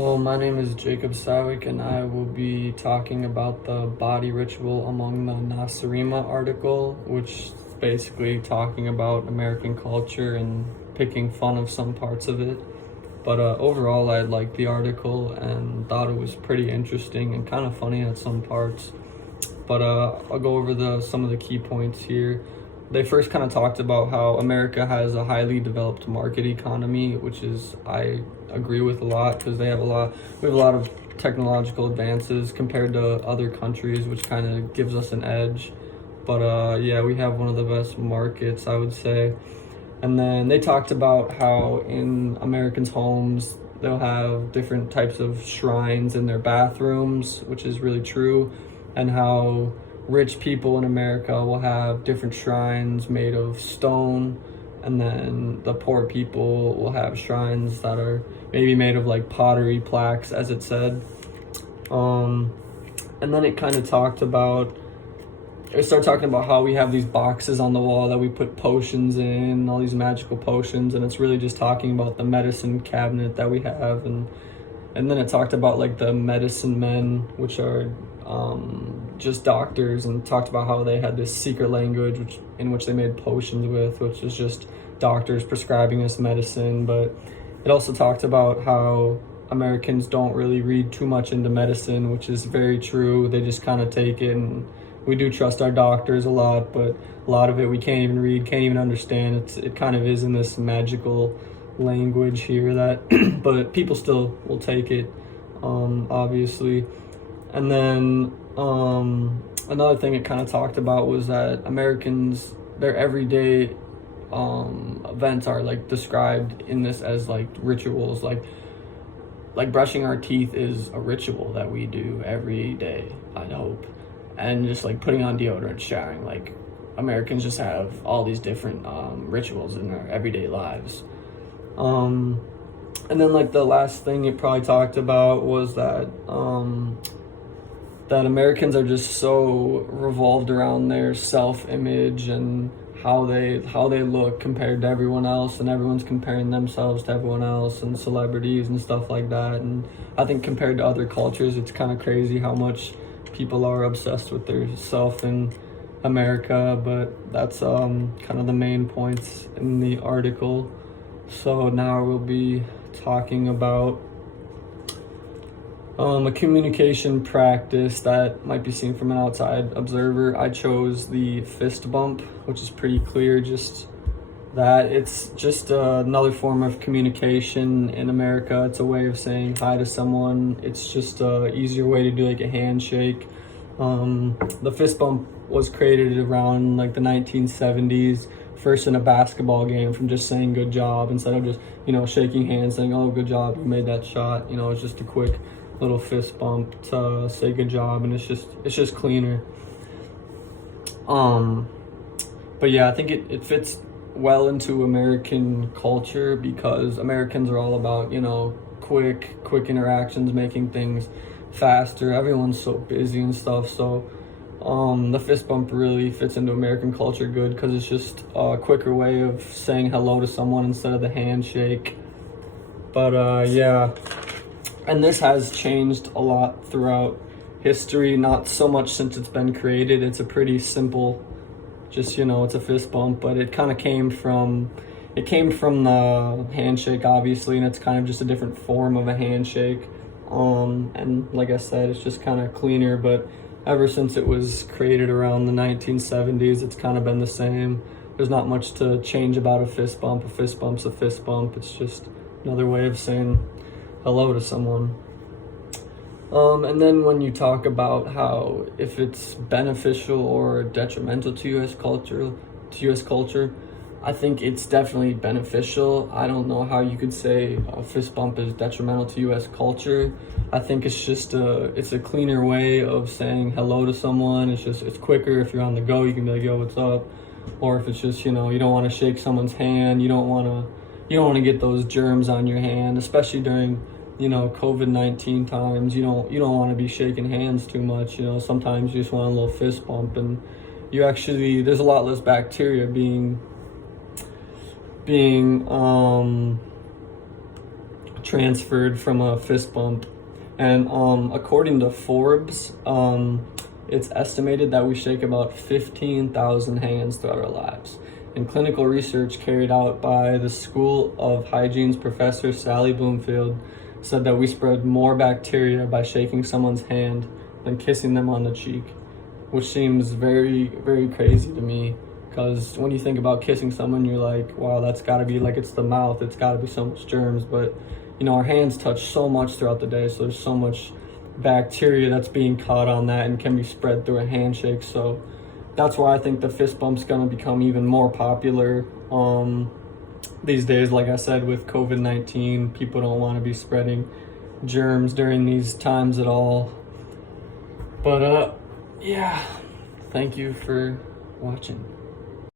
Well, my name is Jacob Sawick, and I will be talking about the body ritual among the Nacirema article, which is basically talking about American culture and picking fun of some parts of it. But overall, I liked the article and thought it was pretty interesting and kind of funny at some parts. But I'll go over some of the key points here. They first kind of talked about how America has a highly developed market economy, which is I agree with a lot because we have a lot of technological advances compared to other countries, which kind of gives us an edge. But yeah, we have one of the best markets, I would say. And then they talked about how in Americans' homes they'll have different types of shrines in their bathrooms, which is really true, and how rich people in America will have different shrines made of stone, and then the poor people will have shrines that are maybe made of like pottery plaques, as it said. And then it started talking about how we have these boxes on the wall that we put potions in, all these magical potions, and it's really just talking about the medicine cabinet that we have. And then it talked about like the medicine men, which are just doctors, and talked about how they had this secret language in which they made potions with, which is just doctors prescribing us medicine. But it also talked about how Americans don't really read too much into medicine, which is very true. They just kind of take it, and we do trust our doctors a lot, but a lot of it we can't even read, can't even understand. It kind of is in this magical language here that but people still will take it, obviously. And then another thing it kind of talked about was that Americans, their everyday events are like described in this as like rituals, like brushing our teeth is a ritual that we do every day, I hope. And just like putting on deodorant, showering, like Americans just have all these different rituals in their everyday lives. And then like the last thing it probably talked about was that that Americans are just so revolved around their self-image and how they look compared to everyone else, and everyone's comparing themselves to everyone else and celebrities and stuff like that. And I think compared to other cultures, it's kind of crazy how much people are obsessed with their self in America. But that's kind of the main points in the article. So now we'll be talking about a communication practice that might be seen from an outside observer. I chose the fist bump, which is pretty clear, just that it's just another form of communication in America. It's a way of saying hi to someone. It's just an easier way to do like a handshake. The fist bump was created around like the 1970s, first in a basketball game, from just saying good job instead of just, shaking hands saying, oh, good job, you made that shot. It's just a quick little fist bump to say good job, and it's just cleaner. But yeah, I think it fits well into American culture because Americans are all about, quick interactions, making things faster. Everyone's so busy and stuff, so the fist bump really fits into American culture good because it's just a quicker way of saying hello to someone instead of the handshake. But yeah, and this has changed a lot throughout history, not so much since it's been created. It's a pretty simple, just, it's a fist bump, but it kind of came from the handshake, obviously, and it's kind of just a different form of a handshake. And like I said, it's just kind of cleaner, but ever since it was created around the 1970s, it's kind of been the same. There's not much to change about a fist bump. A fist bump's a fist bump. It's just another way of saying hello to someone. And then when you talk about how if it's beneficial or detrimental to U.S. culture, I think it's definitely beneficial. I don't know how you could say a fist bump is detrimental to U.S. culture. I think it's just it's a cleaner way of saying hello to someone. It's quicker. If you're on the go, you can be like, yo, what's up? Or if it's just, you don't want to shake someone's hand, you don't want to get those germs on your hand, especially during, COVID-19 times. You don't want to be shaking hands too much. Sometimes you just want a little fist bump, and there's a lot less bacteria being transferred from a fist bump. And according to Forbes, it's estimated that we shake about 15,000 hands throughout our lives. And clinical research carried out by the School of Hygiene's professor Sally Bloomfield said that we spread more bacteria by shaking someone's hand than kissing them on the cheek, which seems very, very crazy to me. Because when you think about kissing someone, you're like, wow, that's got to be like, it's the mouth, it's got to be so much germs. But, you know, our hands touch so much throughout the day, so there's so much bacteria that's being caught on that and can be spread through a handshake. So that's why I think the fist bump's going to become even more popular these days. Like I said, with COVID-19, people don't want to be spreading germs during these times at all. But, yeah, thank you for watching.